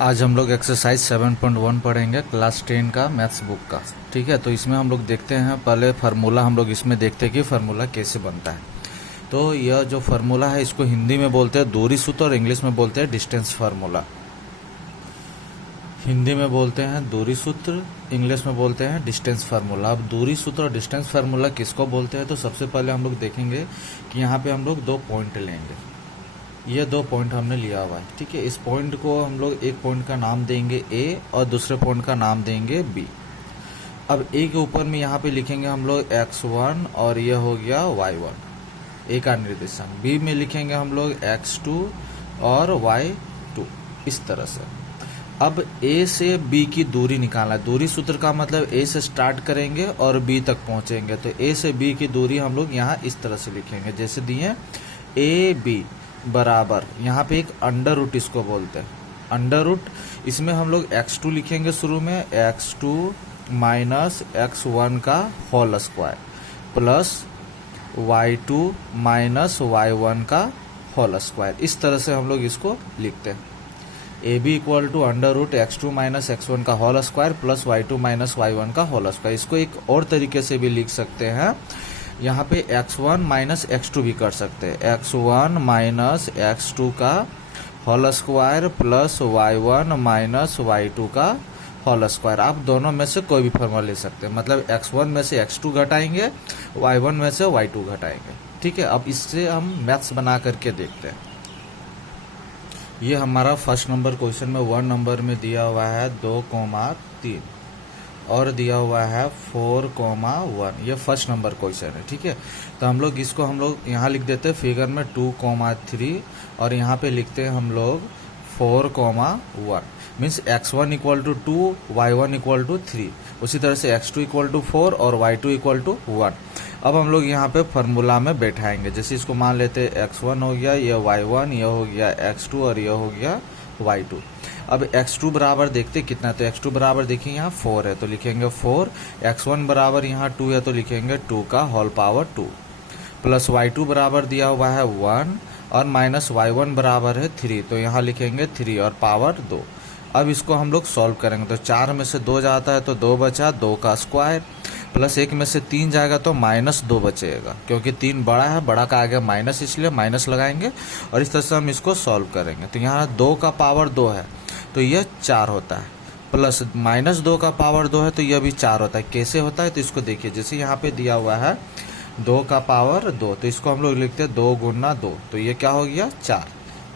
आज हम लोग एक्सरसाइज 7.1 पढ़ेंगे क्लास 10 का मैथ्स बुक का। ठीक है, तो इसमें हम लोग देखते हैं पहले फार्मूला। हम लोग इसमें देखते हैं कि फार्मूला कैसे बनता है। तो यह जो फार्मूला है इसको हिंदी में बोलते हैं दूरी सूत्र और इंग्लिश में बोलते हैं डिस्टेंस फार्मूला। हिंदी में बोलते हैं दूरी सूत्र, इंग्लिश में बोलते हैं डिस्टेंस फार्मूला। अब दूरी सूत्र और डिस्टेंस फार्मूला किसको बोलते हैं, तो सबसे पहले हम लोग देखेंगे कि यहाँ पे हम लोग 2 पॉइंट लेंगे। ये 2 पॉइंट हमने लिया हुआ है। ठीक है, इस पॉइंट को हम लोग एक पॉइंट का नाम देंगे ए और दूसरे पॉइंट का नाम देंगे बी। अब ए के ऊपर में यहाँ पे लिखेंगे हम लोग x1 और ये हो गया y1, ए का निर्देशांक। बी में लिखेंगे हम लोग x2 और y2, इस तरह से। अब ए से बी की दूरी निकालना है। दूरी सूत्र का मतलब ए से स्टार्ट करेंगे और बी तक पहुँचेंगे। तो ए से बी की दूरी हम लोग यहाँ इस तरह से लिखेंगे, जैसे दिए ए बी बराबर, यहाँ पे एक अंडर रूट इसको बोलते हैं, अंडर रूट। इसमें हम लोग x2 लिखेंगे शुरू में, x2 माइनस x1 का whole square plus y2 minus y1 का होल स्क्वायर। इस तरह से हम लोग इसको लिखते हैं। A B equal to under root x2 minus x1 का whole square plus y2 minus y1 का होल स्क्वायर। इसको एक और तरीके से भी लिख सकते हैं, यहाँ पे x1 माइनस x2 भी कर सकते हैं। x1 माइनस x2 का whole square plus y1 minus y2 का होल स्क्वायर। आप दोनों में से कोई भी फॉर्मूला ले सकते हैं, मतलब x1 में से x2 घटाएंगे, y1 में से y2 घटाएंगे। ठीक है, अब इससे हम मैथ्स बना करके देखते हैं। ये हमारा फर्स्ट नंबर क्वेश्चन में 1 नंबर में दिया हुआ है 2,3 और दिया हुआ है 4,1। ये फर्स्ट नंबर क्वेश्चन है। ठीक है, तो हम लोग इसको यहाँ लिख देते हैं फिगर में 2,3 और यहाँ पे लिखते हैं हम लोग 4,1। Means x1 equal to 2, y1 equal to 3, उसी तरह से x2 इक्वल टू 4 और y2 इक्वल टू 1। अब हम लोग यहाँ पे फार्मूला में बैठाएंगे। जैसे इसको मान लेते हैं x1 हो गया, ये y1, ये हो गया x2 और ये हो गया y2। अब x2 बराबर देखते कितना है, तो x2 बराबर देखिए यहाँ 4 है तो लिखेंगे 4, x1 बराबर यहाँ 2 है तो लिखेंगे 2 का होल पावर 2, प्लस y2 बराबर दिया हुआ है 1 और माइनस y1 बराबर है 3 तो यहाँ लिखेंगे 3 और पावर 2। अब इसको हम लोग सॉल्व करेंगे, तो 4 में से 2 जाता है तो 2 बचा, 2 का स्क्वायर प्लस 1 में से 3 जाएगा तो माइनस 2 बचेगा, क्योंकि 3 बड़ा है, बड़ा का आगे माइनस, इसलिए माइनस लगाएंगे और इस तरह से हम इसको सॉल्व करेंगे। तो यहाँ 2 का पावर 2 है तो यह 4 होता है, प्लस माइनस 2 का पावर 2 है तो यह भी 4 होता है। कैसे होता है तो इसको देखिए, जैसे यहाँ पे दिया हुआ है 2 का पावर 2 तो इसको हम लोग लिखते हैं 2 गुना 2, तो ये क्या हो गया 4।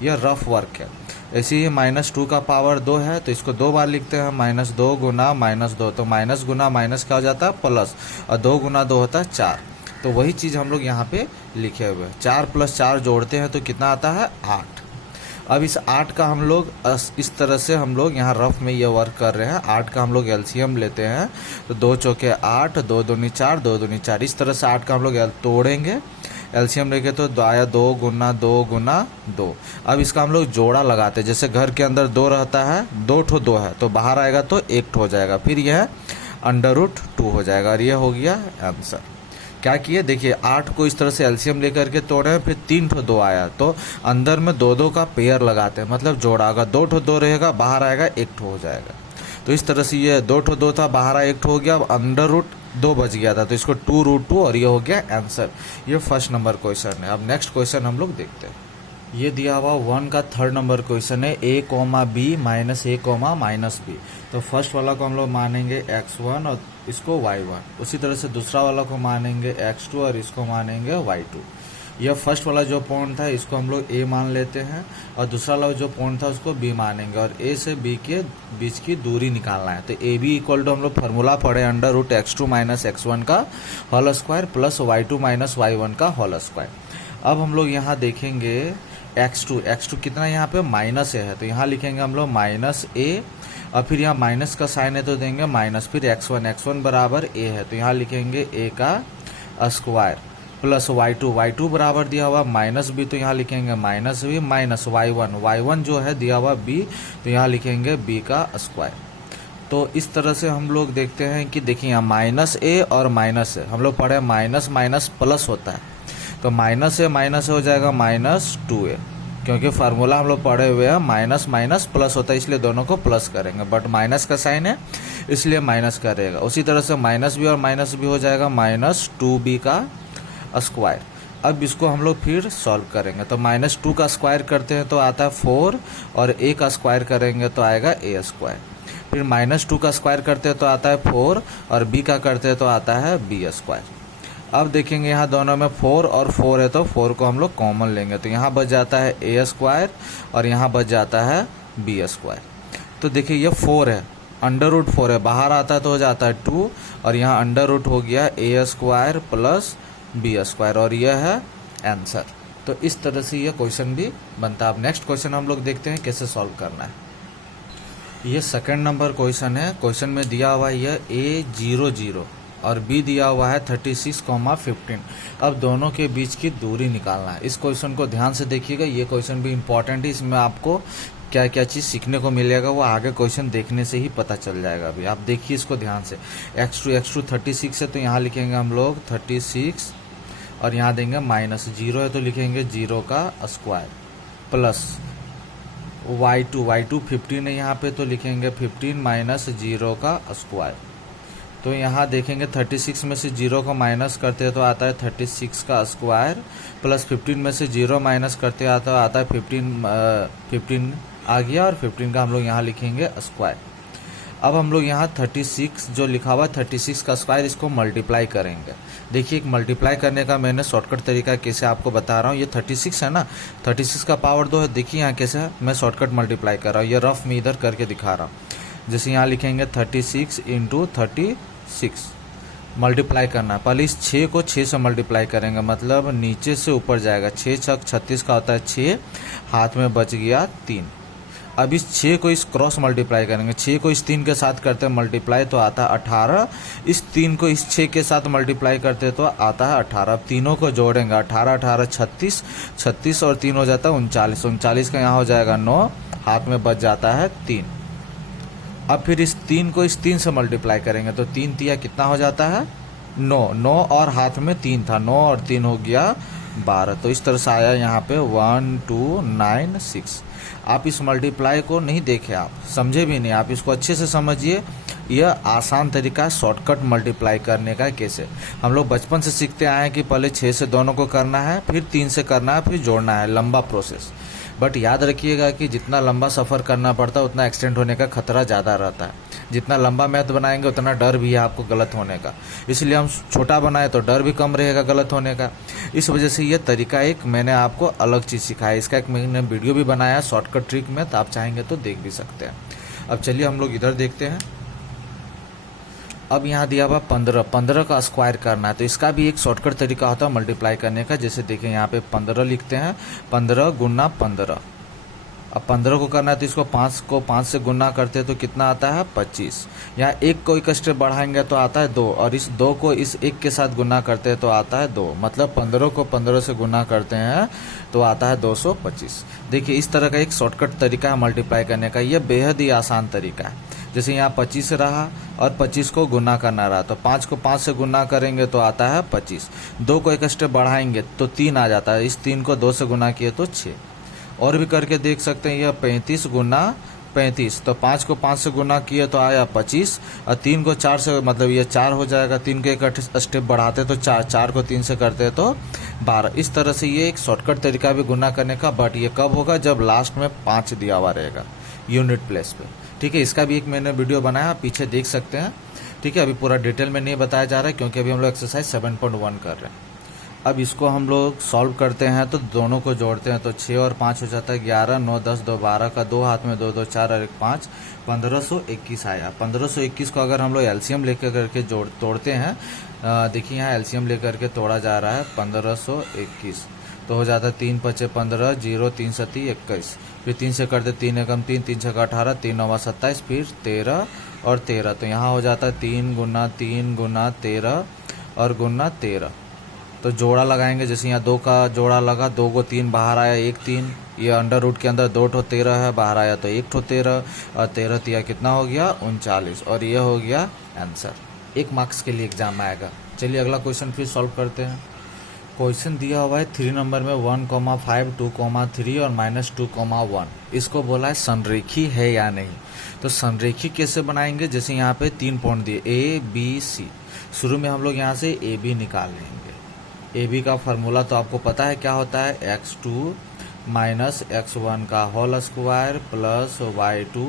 यह रफ वर्क है। ऐसे ही माइनस 2 का पावर 2 है तो इसको 2 बार लिखते हैं, माइनस 2 गुना माइनस 2, तो माइनस गुना माइनस क्या हो जाता है प्लस, और 2 गुना 2 होता है 4। तो वही चीज़ हम लोग यहाँ पे लिखे हुए हैं। 4 प्लस 4 जोड़ते हैं तो कितना आता है 8। अब इस 8 का हम लोग इस तरह से हम लोग यहाँ रफ में ये वर्क कर रहे हैं। 8 का हम लोग एलसीएम लेते हैं, तो 2 चौके 8, 2 दूनी 4, 2 दूनी 4, इस तरह से 8 का हम लोग तोड़ेंगे। एलसीएम लेके तो आया 2 गुना 2 गुना 2। अब इसका हम लोग जोड़ा लगाते हैं, जैसे घर के अंदर 2 रहता है, 2 ठो 2 है तो बाहर आएगा तो 1 ठो हो जाएगा, फिर यह अंडर रूट 2 हो जाएगा और ये हो गया आंसर। क्या किए देखिए, 8 को इस तरह से एलसीएम लेकर के तोड़े हैं, फिर 3 ठो 2 आया तो अंदर में 2 का पेयर लगाते हैं, मतलब जोड़ा। अगर 2 ठो 2 रहेगा, बाहर आएगा 1 ठो हो जाएगा। तो इस तरह से ये 2 ठो 2 था, बाहर आया 1 ठो हो गया, अब अंडर रूट 2 बच गया था तो इसको 2√2 और ये हो गया आंसर। ये फर्स्ट नंबर क्वेश्चन है। अब नेक्स्ट क्वेश्चन हम लोग देखते हैं। ये दिया हुआ 1 का 3rd नंबर क्वेश्चन है, a, b minus a, minus b। तो फर्स्ट वाला को हम लोग मानेंगे x1 और इसको y1, उसी तरह से दूसरा वाला को मानेंगे x2 और इसको मानेंगे y2। यह फर्स्ट वाला जो पॉइंट था इसको हम लोग a मान लेते हैं और दूसरा वाला जो पॉइंट था उसको b मानेंगे और a से b के बीच की दूरी निकालना है। तो a b इक्वल टू हम लोग फार्मूला पढ़े under root x2 minus x1 का whole square plus y2 minus y1 का होल स्क्वायर। अब हम लोग यहाँ देखेंगे x2 कितना यहाँ पे माइनस है तो यहाँ लिखेंगे हम लोग माइनस a और फिर यहाँ माइनस का साइन है तो देंगे माइनस, फिर x1 बराबर a है तो यहाँ लिखेंगे a का स्क्वायर प्लस y2 बराबर दिया हुआ माइनस b तो यहाँ लिखेंगे माइनस b, माइनस y1 जो है दिया हुआ b तो यहाँ लिखेंगे b का स्क्वायर। तो इस तरह से हम लोग देखते हैं कि देखिए यहाँ माइनस a और माइनस है, हम लोग पढ़े माइनस माइनस प्लस होता है, तो माइनस से माइनस हो जाएगा -2a क्योंकि फार्मूला हम लोग पढ़े हुए हैं माइनस माइनस प्लस होता है, इसलिए दोनों को प्लस करेंगे, बट माइनस का साइन है इसलिए माइनस करेगा। उसी तरह से माइनस बी और माइनस बी हो जाएगा माइनस 2b का स्क्वायर। अब इसको हम लोग फिर सॉल्व करेंगे, तो माइनस 2 का स्क्वायर करते हैं तो आता है 4 और a का स्क्वायर करेंगे तो आएगा a स्क्वायर। फिर माइनस 2 का स्क्वायर करते हैं तो आता है 4 और b का करते हैं तो आता है b स्क्वायर। अब देखेंगे यहाँ दोनों में 4 और 4 है तो 4 को हम लोग कॉमन लेंगे, तो यहाँ बच जाता है a स्क्वायर और यहाँ बच जाता है b स्क्वायर। तो देखिए ये 4 है, अंडर रूट 4 है, बाहर आता है तो हो जाता है 2 और यहाँ अंडर रूट हो गया a square plus b square और यह है आंसर। तो इस तरह से यह क्वेश्चन भी बनता है। अब नेक्स्ट क्वेश्चन हम लोग देखते हैं कैसे सॉल्व करना है। ये सेकंड नंबर क्वेश्चन है। क्वेश्चन में दिया हुआ है यह a00 और b दिया हुआ है 36,15। अब दोनों के बीच की दूरी निकालना है। इस क्वेश्चन को ध्यान से देखिएगा, ये क्वेश्चन भी इम्पॉर्टेंट है, इसमें आपको क्या क्या चीज़ सीखने को मिलेगा वो आगे क्वेश्चन देखने से ही पता चल जाएगा। अभी आप देखिए इसको ध्यान से। x2 36 है तो यहाँ लिखेंगे हम लोग 36 और यहाँ देंगे माइनस 0 है तो लिखेंगे 0 का स्क्वायर प्लस y2 15 है यहाँ पे तो लिखेंगे 15 माइनस 0 का स्क्वायर। तो यहाँ देखेंगे 36 में से 0 को माइनस करते हैं तो आता है 36 का स्क्वायर प्लस 15 में से 0 माइनस करते आता है 15 आ गया और 15 का हम लोग यहाँ लिखेंगे स्क्वायर। अब हम लोग यहाँ 36 जो लिखा हुआ 36 का स्क्वायर इसको मल्टीप्लाई करेंगे। देखिए एक मल्टीप्लाई करने का मैंने शॉर्टकट तरीका कैसे आपको बता रहा हूँ। ये 36 है ना, 36 का पावर 2 है। देखिए यहाँ कैसे है, मैं शॉर्टकट मल्टीप्लाई कर रहा हूँ, ये रफ में इधर करके दिखा रहा हूँ। जैसे यहाँ लिखेंगे 36 इंटू 36 मल्टीप्लाई करना है। पहले इस 6 को 6 से मल्टीप्लाई करेंगे, मतलब नीचे से ऊपर जाएगा। 6 छक 36 का होता है 6, हाथ में बच गया 3। अब इस 6 को इस क्रॉस मल्टीप्लाई करेंगे। 6 को इस 3 के साथ करते हैं मल्टीप्लाई तो आता है 18। इस 3 को इस 6 के साथ मल्टीप्लाई करते हैं तो आता है 18। अब तीनों को जोड़ेंगे, 18 18 36, 36 और 3 हो जाता है 39। 39 का यहाँ हो जाएगा 9, हाथ में बच जाता है 3। अब फिर इस 3 को इस 3 से मल्टीप्लाई करेंगे तो 3 तिया कितना हो जाता है 9 और हाथ में 3 था, 9 और 3 हो गया 12। तो इस तरह से आया यहाँ पे 1296। आप इस मल्टीप्लाई को नहीं देखे, आप समझे भी नहीं, आप इसको अच्छे से समझिए। यह आसान तरीका है शॉर्टकट मल्टीप्लाई करने का। कैसे हम लोग बचपन से सीखते आए हैं कि पहले 6 से दोनों को करना है, फिर 3 से करना है, फिर जोड़ना है, लंबा प्रोसेस। बट याद रखिएगा कि जितना लंबा सफ़र करना पड़ता है उतना एक्सीडेंट होने का खतरा ज़्यादा रहता है। जितना लंबा मैथ बनाएंगे उतना डर भी है आपको गलत होने का, इसलिए हम छोटा बनाए तो डर भी कम रहेगा गलत होने का। इस वजह से ये तरीका एक मैंने आपको अलग चीज़ सिखाया, इसका एक मैंने वीडियो भी बनाया शॉर्टकट ट्रिक में, तो आप चाहेंगे तो देख भी सकते हैं। अब चलिए हम लोग इधर देखते हैं। अब यहाँ दिया हुआ 15 का स्क्वायर करना है, तो इसका भी एक शॉर्टकट तरीका होता है मल्टीप्लाई करने का। जैसे देखें यहाँ पे 15 लिखते हैं, 15 गुना 15। अब 15 को करना है तो इसको 5 से गुना करते हैं तो कितना आता है 25। यहाँ 1 को एक स्टेप बढ़ाएंगे तो आता है 2 और इस 2 को इस 1 के साथ गुना करते हैं तो आता है 2, मतलब 15 को 15 से गुना करते हैं तो आता है 225। देखिए इस तरह का एक शॉर्टकट तरीका है मल्टीप्लाई करने का, यह बेहद ही आसान तरीका है। जैसे यहाँ 25 रहा और 25 को गुना करना रहा तो 5 को 5 से गुना करेंगे तो आता है 25। 2 को एक स्टेप बढ़ाएंगे तो 3 आ जाता है, इस 3 को 2 से गुना किए तो 6। और भी करके देख सकते हैं, यह 35 गुना 35, तो 5 को 5 से गुना किए तो आया 25 और 3 को 4 से, मतलब ये 4 हो जाएगा। 3 को एक स्टेप बढ़ाते तो 4 को 3 से करते तो 12। इस तरह से ये एक शॉर्टकट तरीका भी गुना करने का, बट ये कब होगा जब लास्ट में 5 दिया हुआ रहेगा यूनिट प्लेस पे। ठीक है, इसका भी एक मैंने वीडियो बनाया, पीछे देख सकते हैं। ठीक है, अभी पूरा डिटेल में नहीं बताया जा रहा है क्योंकि अभी हम लोग एक्सरसाइज 7.1 कर रहे हैं। अब इसको हम लोग सॉल्व करते हैं तो दोनों को जोड़ते हैं तो 6 और 5 हो जाता है 11, 9 10 2 12 का 2 हाथ में 2 2 4 और 1 5, 1521 आया। 1521 को अगर हम लोग एलसीएम लेकर करके तोड़ते हैं, देखिए यहाँ एलसीएम लेकर के तोड़ा जा रहा है 1521, तो हो जाता है 3 5 15, 0 3 7 21, फिर 3 से करते 3 एकम 3, 3 6 18, 3 9 27, फिर 13 और 13, तो यहाँ हो जाता है 3 गुना 13 और गुना 13। तो जोड़ा लगाएंगे, जैसे यहाँ 2 का जोड़ा लगा, 2 को 3 बाहर आया 1 3, ये अंडर रूट के अंदर 2 ठो 13 है, बाहर आया तो 1 ठो 13 और 13 तिया कितना हो गया 39, और ये हो गया आंसर। 1 मार्क्स के लिए एग्जाम आएगा। चलिए अगला क्वेश्चन फिर सॉल्व करते हैं। क्वेश्चन दिया हुआ है 3 नंबर में 1,5, 2,3 और -2,1। इसको बोला है संरेखी है या नहीं। तो संरेखी कैसे बनाएंगे, जैसे यहाँ पे 3 पॉइंट दिए A B C। शुरू में हम लोग यहाँ से AB निकाल लेंगे। AB का फार्मूला तो आपको पता है क्या होता है, x2 माइनस x1 का whole square plus y2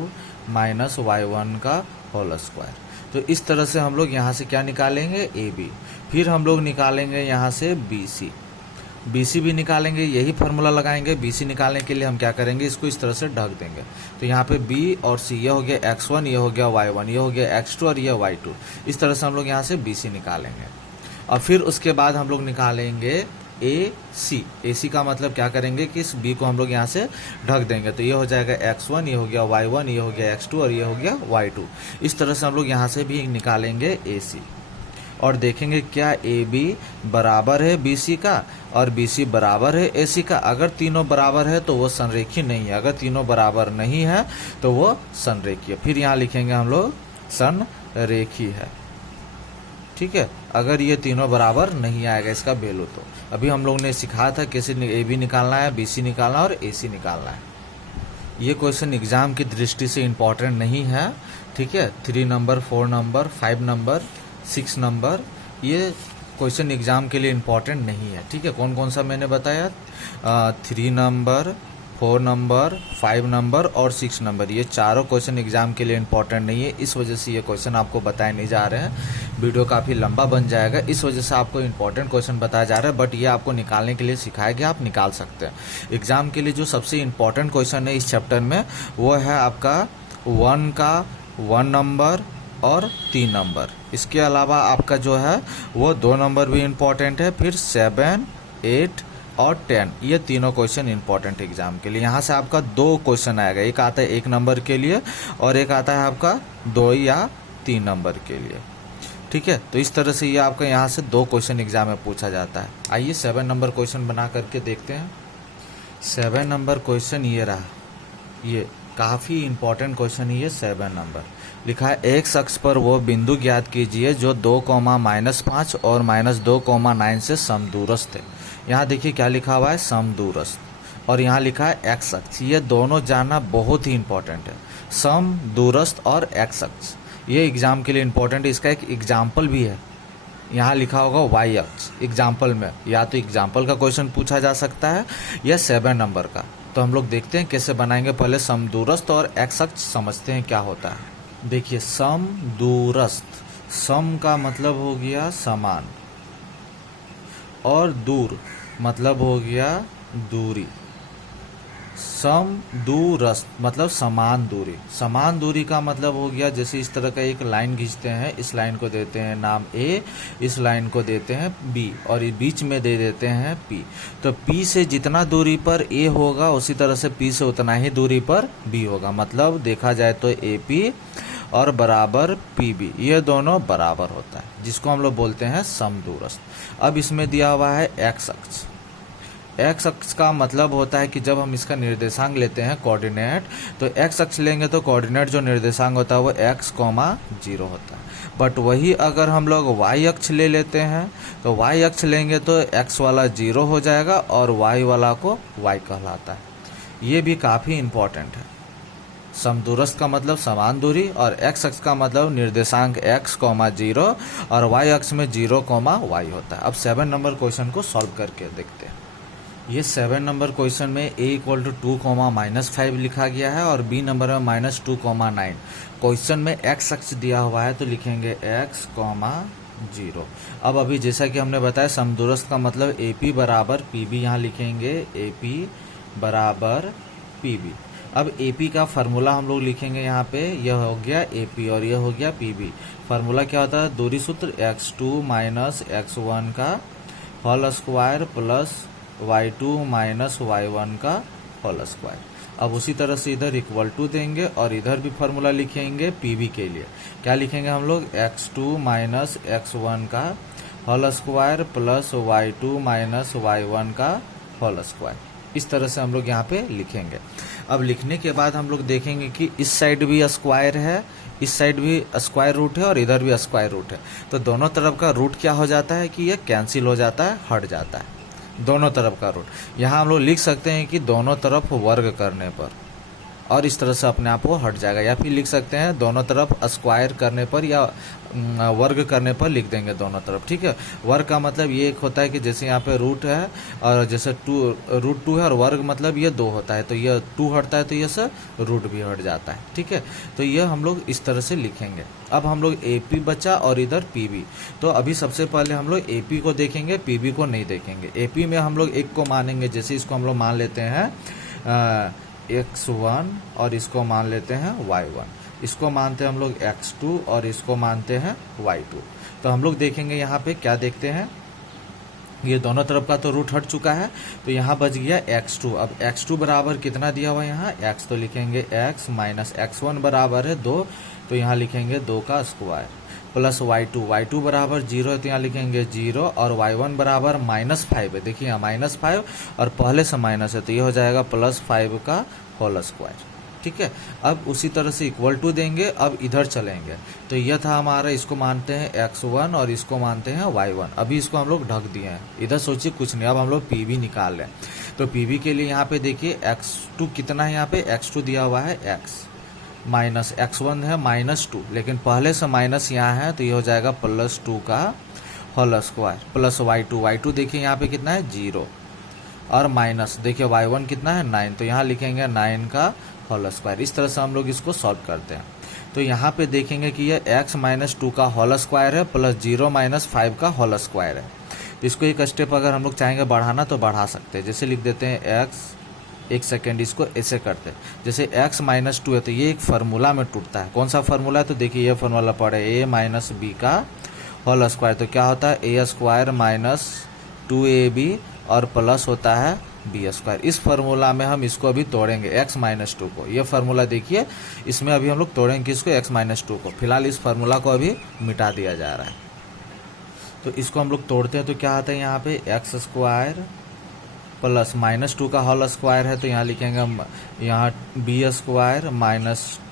minus y1 का होल स्क्वायर। तो इस तरह से हम लोग यहाँ से क्या निकालेंगे, AB। फिर हम लोग निकालेंगे यहाँ से BC भी निकालेंगे, यही फार्मूला लगाएंगे। BC निकालने के लिए हम क्या करेंगे, इसको इस तरह से ढक देंगे। तो यहाँ पे B और C, ये हो गया x1, ये हो गया y1, ये हो गया x2 और ये y2। इस तरह से हम लोग यहाँ से BC निकालेंगे। और फिर उसके बाद हम लोग निकालेंगे AC का मतलब क्या करेंगे कि इस B को हम लोग यहाँ से ढक देंगे। तो ये हो जाएगा x1, ये हो गया y1, ये हो गया x2 और ये हो गया y2। इस तरह से हम लोग यहाँ से भी निकालेंगे AC और देखेंगे क्या AB बराबर है BC का और BC बराबर है AC का। अगर तीनों बराबर है तो वो संरेखी नहीं है, अगर तीनों बराबर नहीं है तो वो संरेखी है। फिर यहाँ लिखेंगे हम लोग संरेखी है, ठीक है। अगर ये तीनों बराबर नहीं आएगा इसका वैल्यू, तो अभी हम लोग ने सिखाया था कैसे AB निकालना है, BC निकालना है और AC निकालना है। ये क्वेश्चन एग्जाम की दृष्टि से इम्पोर्टेंट नहीं है, ठीक है। 3 नंबर, 4 नंबर, 5 नंबर, 6 नंबर, ये क्वेश्चन एग्जाम के लिए इम्पोर्टेंट नहीं है, ठीक है। कौन कौन सा मैंने बताया, 3 नंबर, 4 नंबर, 5 नंबर और 6 नंबर, ये चारों क्वेश्चन एग्जाम के लिए इम्पोर्टेंट नहीं है। इस वजह से ये क्वेश्चन आपको बताए नहीं जा रहे हैं। वीडियो काफ़ी लंबा बन जाएगा, इस वजह से आपको इम्पोर्टेंट क्वेश्चन बताया जा रहा है। बट ये आपको निकालने के लिए सिखाया गया, आप निकाल सकते हैं। एग्जाम के लिए जो सबसे इम्पोर्टेंट क्वेश्चन है इस चैप्टर में, वो है आपका 1 का 1 नंबर और 3 नंबर। इसके अलावा आपका जो है वो 2 नंबर भी इम्पोर्टेंट है। फिर 7, 8 और 10, ये तीनों क्वेश्चन इंपॉर्टेंट एग्जाम के लिए। यहाँ से आपका 2 क्वेश्चन आएगा, एक आता है 1 नंबर के लिए और एक आता है आपका 2 या 3 नंबर के लिए, ठीक है। तो इस तरह से ये आपका यहाँ से 2 क्वेश्चन एग्जाम में पूछा जाता है। आइए 7 नंबर क्वेश्चन बना करके देखते हैं। 7 नंबर क्वेश्चन ये रहा, ये काफ़ी इंपॉर्टेंट क्वेश्चन है ये 7 नंबर। लिखा है x अक्ष पर वो बिंदु ज्ञात कीजिए जो 2,-5 और -2,9 से समदूरस्थ है। यहाँ देखिए क्या लिखा हुआ है, समदूरस्थ, और यहाँ लिखा है x अक्ष। ये दोनों जानना बहुत ही इंपॉर्टेंट है, समदूरस्थ और x अक्ष। ये एग्जाम के लिए इंपॉर्टेंट है। इसका एक एग्जाम्पल भी है, यहाँ लिखा होगा y अक्ष एग्जाम्पल में। या तो एग्जाम्पल का क्वेश्चन पूछा जा सकता है या 7 नंबर का। तो हम लोग देखते हैं कैसे बनाएंगे। पहले समदूरस्थ और x अक्ष समझते हैं क्या होता है। देखिए समदूरस्थ, सम का मतलब हो गया समान और दूर मतलब हो गया दूरी। समदूरस्थ मतलब समान दूरी। समान दूरी का मतलब हो गया, जैसे इस तरह का एक लाइन खींचते हैं, इस लाइन को देते हैं नाम A, इस लाइन को देते हैं B और बीच में दे देते हैं P। तो P से जितना दूरी पर A होगा उसी तरह से P से उतना ही दूरी पर B होगा। मतलब देखा जाए तो AP और बराबर PB, ये दोनों बराबर होता है, जिसको हम लोग बोलते हैं समदूरस्थ। अब इसमें दिया हुआ है x अक्ष। x अक्ष का मतलब होता है कि जब हम इसका निर्देशांक लेते हैं कोऑर्डिनेट, तो x अक्ष लेंगे तो कोऑर्डिनेट जो निर्देशांक होता है वो x, 0 होता है। बट वही अगर हम लोग y अक्ष ले लेते हैं तो y अक्ष लेंगे तो x वाला 0 हो जाएगा और y वाला को y कहलाता है। ये भी काफ़ी इम्पोर्टेंट है। समदूरस्थ का मतलब समान दूरी और x अक्ष का मतलब निर्देशांक x, 0 और y अक्ष में 0, y होता है। अब 7 नंबर क्वेश्चन को सॉल्व करके देखते हैं। ये 7 नंबर क्वेश्चन में a = 2, -5 लिखा गया है और b नंबर में -2, 9। क्वेश्चन में x अक्ष दिया हुआ है तो लिखेंगे x, 0। अब अभी जैसा कि हमने बताया समदूरस्थ का मतलब AP बराबर PB, यहाँ लिखेंगे AP बराबर PB। अब AP का फार्मूला हम लोग लिखेंगे यहाँ पे, यह हो गया AP और यह हो गया PB। फार्मूला क्या होता है, दूरी सूत्र x2 - x1 का whole square plus y2 - y1 का होल स्क्वायर। अब उसी तरह से इधर इक्वल टू देंगे और इधर भी फार्मूला लिखेंगे PB के लिए। क्या लिखेंगे हम लोग, x2 - x1 का whole square plus y2 - y1 का होल स्क्वायर। इस तरह से हम लोग यहाँ पे लिखेंगे। अब लिखने के बाद हम लोग देखेंगे कि इस साइड भी स्क्वायर है, इस साइड भी स्क्वायर रूट है और इधर भी स्क्वायर रूट है। तो दोनों तरफ का रूट क्या हो जाता है कि ये कैंसिल हो जाता है, हट जाता है। दोनों तरफ का रूट। यहाँ हम लोग लिख सकते हैं कि दोनों तरफ वर्ग करने पर, और इस तरह से अपने आप वो हट जाएगा। या फिर लिख सकते हैं दोनों तरफ स्क्वायर करने पर या वर्ग करने पर लिख देंगे दोनों तरफ, ठीक है। वर्ग का मतलब ये एक होता है कि जैसे यहाँ पे रूट है और जैसे √2 है, और वर्ग मतलब ये 2 होता है, तो ये 2 हटता है तो ये से रूट भी हट जाता है, ठीक है। तो ये हम लोग इस तरह से लिखेंगे। अब हम लोग AP बचा और इधर PB। तो अभी सबसे पहले हम लोग AP को देखेंगे, PB को नहीं देखेंगे। AP में हम लोग एक को मानेंगे, जैसे इसको हम लोग मान लेते हैं x1 और इसको मान लेते हैं y1, इसको मानते हैं हम लोग x2 और इसको मानते हैं y2। तो हम लोग देखेंगे यहाँ पे क्या देखते हैं, ये दोनों तरफ का तो रूट हट चुका है, तो यहाँ बच गया x2। अब x2 बराबर कितना दिया हुआ है यहाँ x, तो लिखेंगे x माइनस x1 बराबर है 2, तो यहाँ लिखेंगे 2 का स्क्वायर, प्लस y2 बराबर 0 है तो यहाँ लिखेंगे 0, और y1 बराबर -5 है, देखिए यहाँ -5 और पहले से माइनस है तो ये हो जाएगा +5 का होल स्क्वायर, ठीक है। अब उसी तरह से इक्वल टू देंगे। अब इधर चलेंगे, तो यह था हमारा, इसको मानते हैं x1 और इसको मानते हैं y1। अभी इसको हम लोग ढक दिए हैं, इधर सोचिए कुछ नहीं। अब हम लोग PB निकाल लें, तो PB के लिए यहाँ पे देखिए x2 कितना है, यहाँ पे x2 दिया हुआ है x, माइनस x1 है -2, लेकिन पहले से माइनस यहाँ है तो ये हो जाएगा +2 का होल स्क्वायर, प्लस y2 देखिए यहाँ पे कितना है 0, और माइनस देखिए y1 कितना है 9, तो यहाँ लिखेंगे 9 का होल स्क्वायर। इस तरह से हम लोग इसको सॉल्व करते हैं। तो यहाँ पे देखेंगे कि ये x -2 का होल स्क्वायर है प्लस 0 - 5 का होल स्क्वायर है। तो इसको एक स्टेप अगर हम लोग चाहेंगे बढ़ाना तो बढ़ा सकते हैं। जैसे लिख देते हैं x, एक सेकेंड, इसको ऐसे करते हैं, जैसे x -2 है तो ये एक फार्मूला में टूटता है। कौन सा फार्मूला है, तो देखिए ये फार्मूला पड़े a - b का होल स्क्वायर, तो क्या होता है a² - 2ab और प्लस होता है b²। इस फार्मूला में हम इसको अभी तोड़ेंगे x -2 को। ये फार्मूला देखिए, इसमें अभी हम लोग तोड़ेंगे इसको x -2 को। फिलहाल इस फार्मूला को अभी मिटा दिया जा रहा है। तो इसको हम लोग तोड़ते हैं तो क्या आता है यहाँ पे x² प्लस -2 का होल स्क्वायर है, तो यहाँ लिखेंगे यहाँ b² -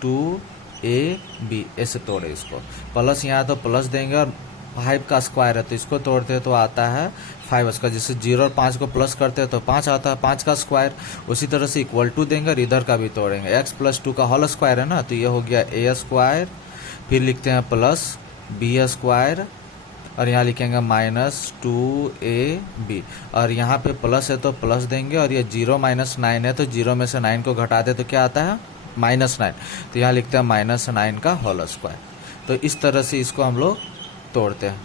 2ab, ऐसे तोड़े इसको। प्लस यहाँ तो प्लस देंगे, और 5 का स्क्वायर है तो इसको तोड़ते हैं तो आता है 5 का। जैसे 0 और 5 को प्लस करते हैं तो 5 आता है, 5 का स्क्वायर। उसी तरह से इक्वल टू देंगे और इधर का भी तोड़ेंगे, x + 2 का होल स्क्वायर है ना, तो ये हो गया a², फिर लिखते हैं प्लस b², और यहाँ लिखेंगे -2ab, और यहाँ पे प्लस है तो प्लस देंगे, और ये 0 - 9 है तो 0 में से 9 को घटा दे तो क्या आता है -9, तो यहाँ लिखते हैं -9 का होल स्क्वायर। तो इस तरह से इसको हम लोग तोड़ते हैं।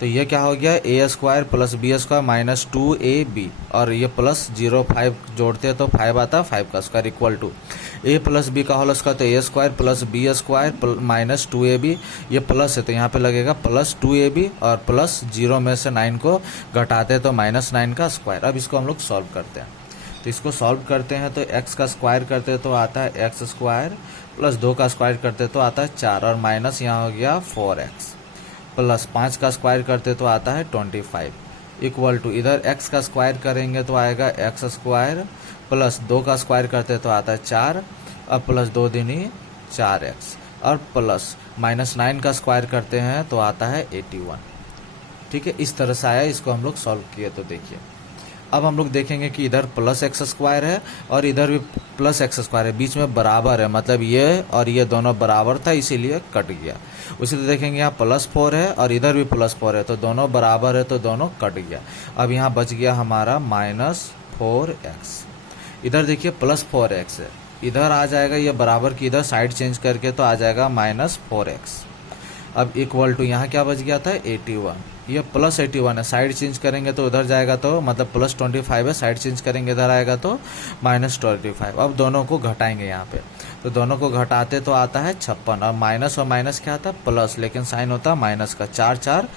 तो ये क्या हो गया a² प्लस b² - 2ab, और ये प्लस 0 5 जोड़ते हैं तो 5 आता है, 5 का square equal to a plus b का होल स्क्वायर, तो a² प्लस b² - 2ab, ये प्लस है तो यहाँ पे लगेगा प्लस 2ab, और प्लस 0 में से 9 को घटाते हैं तो -9 का स्क्वायर। अब इसको हम लोग सॉल्व करते हैं। तो इसको सॉल्व करते हैं तो x का स्क्वायर करते हैं तो आता है x² प्लस 2 का स्क्वायर करते हैं तो आता है 4, और माइनस यहाँ हो गया 4x, प्लस 5 का स्क्वायर करते तो आता है 25, इक्वल टू इधर x का स्क्वायर करेंगे तो आएगा x² प्लस 2 का स्क्वायर करते तो आता है 4, और प्लस 2 दूनी 4x, और प्लस -9 का स्क्वायर करते हैं तो आता है 81, ठीक है। इस तरह से आया, इसको हम लोग सॉल्व किए तो देखिए। अब हम लोग देखेंगे कि इधर प्लस x² है और इधर भी प्लस x² है, बीच में बराबर है, मतलब ये और ये दोनों बराबर था इसीलिए कट गया। उसी तरह देखेंगे यहाँ +4 है और इधर भी +4 है, तो दोनों बराबर है तो दोनों कट गया। अब यहाँ बच गया हमारा -4x। इधर देखिए +4x है, इधर आ जाएगा ये बराबर की, इधर साइड चेंज करके तो आ जाएगा -4x। अब इक्वल टू यहाँ क्या बच गया था 81, ये +81 है, साइड चेंज करेंगे तो उधर जाएगा तो मतलब +25 है, साइड चेंज करेंगे इधर आएगा तो -25। अब दोनों को घटाएंगे यहाँ पे, तो दोनों को घटाते तो आता है 56, और माइनस क्या आता है प्लस, लेकिन साइन होता है माइनस का, 4 4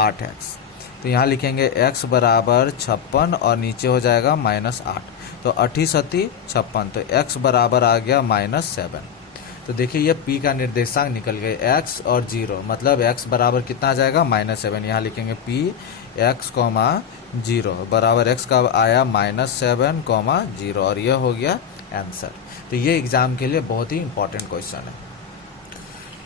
8x। तो यहाँ लिखेंगे x बराबर 56 और नीचे हो जाएगा -8, तो 8 7 56, तो x बराबर आ गया -7। तो देखिए ये p का निर्देशांक निकल गए x और 0, मतलब x बराबर कितना आ जाएगा -7। यहाँ लिखेंगे p x, 0 बराबर x का आया -7, 0, और यह हो गया आंसर। तो ये एग्जाम के लिए बहुत ही इंपॉर्टेंट क्वेश्चन है।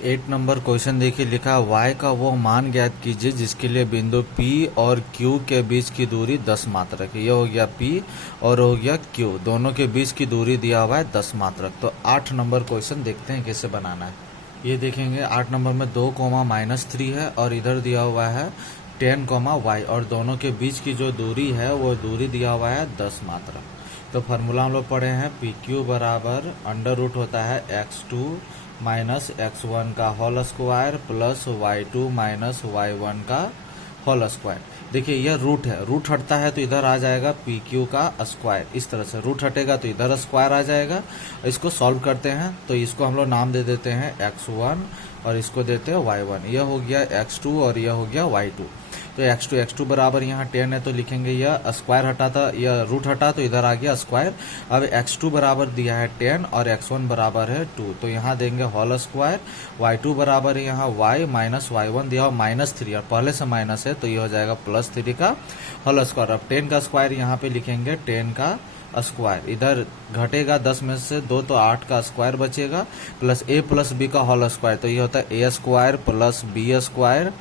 8 नंबर क्वेश्चन देखिए, लिखा है y का वो मान ज्ञात कीजिए जिसके लिए बिंदु P और Q के बीच की दूरी 10 मात्रक है। ये हो गया P और हो गया Q, दोनों के बीच की दूरी दिया हुआ है 10 मात्रक। तो 8 नंबर क्वेश्चन देखते हैं कैसे बनाना है। ये देखेंगे 8 नंबर में 2,-3 है और इधर दिया हुआ है 10, y और दोनों के बीच की जो दूरी है वो दूरी दिया हुआ है 10 मात्रक। तो फार्मूला हम लोग पढ़े हैं PQ बराबर अंडर रूट होता है x2 माइनस x1 का whole square plus y2 minus y1 का होल स्क्वायर। देखिए यह रूट है, रूट हटता है तो इधर आ जाएगा PQ का स्क्वायर। इस तरह से रूट हटेगा तो इधर स्क्वायर आ जाएगा। इसको सॉल्व करते हैं तो इसको हम लोग नाम दे देते हैं x1 और इसको देते हैं y1। यह हो गया x2 और यह हो गया y2। तो x2 बराबर यहाँ 10 है तो लिखेंगे यह स्क्वायर हटा था, यह रूट हटा तो इधर आ गया स्क्वायर। अब x2 बराबर दिया है 10 और x1 बराबर है 2, तो यहाँ देंगे होल स्क्वायर। y2 बराबर है यहाँ y माइनस y1 दिया हुआ -3 और पहले से माइनस है तो ये हो जाएगा +3 का होल स्क्वायर। अब 10 का स्क्वायर यहाँ पे लिखेंगे 10 का स्क्वायर, इधर घटेगा 10 में से 2 तो 8 का स्क्वायर बचेगा प्लस a प्लस b का होल स्क्वायर। तो ये होता है a square plus b square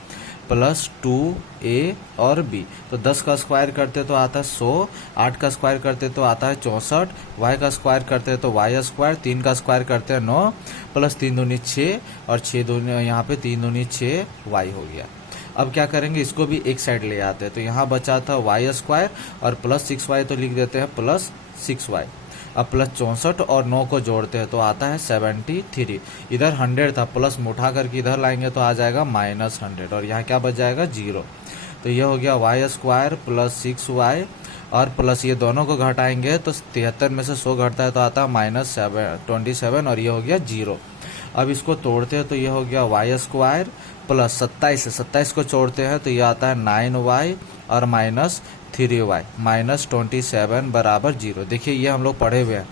plus 2a और b। तो 10 का स्क्वायर करते तो आता है 100, 8 का स्क्वायर करते तो आता है 64, y का स्क्वायर करते तो y स्क्वायर, 3 का स्क्वायर करते हैं 9 प्लस 3 दूनी 6 और 6 दूनी यहाँ पे 3 दूनी 6 y हो गया। अब क्या करेंगे, इसको भी एक साइड ले आते हैं तो यहाँ बचा था y स्क्वायर और प्लस 6y तो लिख देते हैं प्लस 6y। अब प्लस 64 और 9 को जोड़ते हैं तो आता है 73। इधर 100 था, प्लस में उठा करके इधर लाएंगे तो आ जाएगा -100 और यहाँ क्या बच जाएगा 0। तो ये हो गया y स्क्वायर प्लस 6y और प्लस ये दोनों को घटाएंगे तो 73 में से 100 घटता है तो आता है -27 और ये हो गया 0। अब इसको तोड़ते हैं तो ये हो गया y स्क्वायर प्लस 27 को छोड़ते हैं तो ये आता है 9y और -3y -27 बराबर 0। देखिए ये हम लोग पढ़े हुए हैं,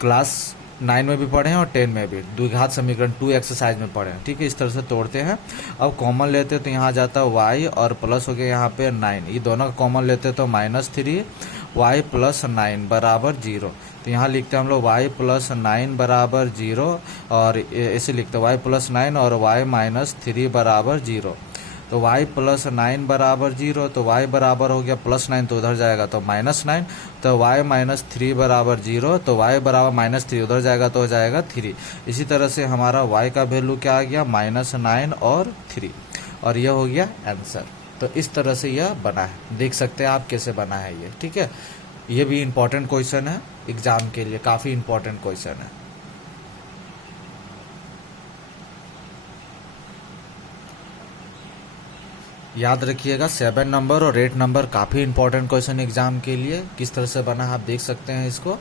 क्लास 9 में भी पढ़े हैं और 10 में भी, द्विघात समीकरण 2 एक्सरसाइज में पढ़े हैं। ठीक है, इस तरह से तोड़ते हैं। अब कॉमन लेते हैं तो यहाँ जाता है y और प्लस हो गया यहाँ पे 9, ये दोनों का कॉमन लेते हैं तो -3y प्लस 9 बराबर 0। तो यहाँ लिखते हैं हम लोग y प्लस 9 बराबर 0 और ऐसे लिखते हैं y प्लस 9 और y -3 बराबर 0। तो y प्लस 9 बराबर 0, तो y बराबर हो गया +9 तो उधर जाएगा तो -9, तो y -3 बराबर 0, तो y बराबर -3 उधर जाएगा तो हो जाएगा 3। इसी तरह से हमारा y का वैल्यू क्या आ गया -9 और 3 और यह हो गया आंसर। तो इस तरह से यह बना है, देख सकते हैं आप कैसे बना है ये। ठीक है, ये भी इम्पोर्टेंट क्वेश्चन है एग्जाम के लिए, काफ़ी इम्पोर्टेंट क्वेश्चन है। याद रखिएगा 7 नंबर और 8 नंबर काफ़ी इंपॉर्टेंट क्वेश्चन एग्जाम के लिए। किस तरह से बना है आप देख सकते हैं इसको।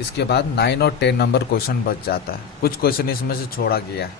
इसके बाद 9 और 10 नंबर क्वेश्चन बच जाता है, कुछ क्वेश्चन इसमें से छोड़ा गया है।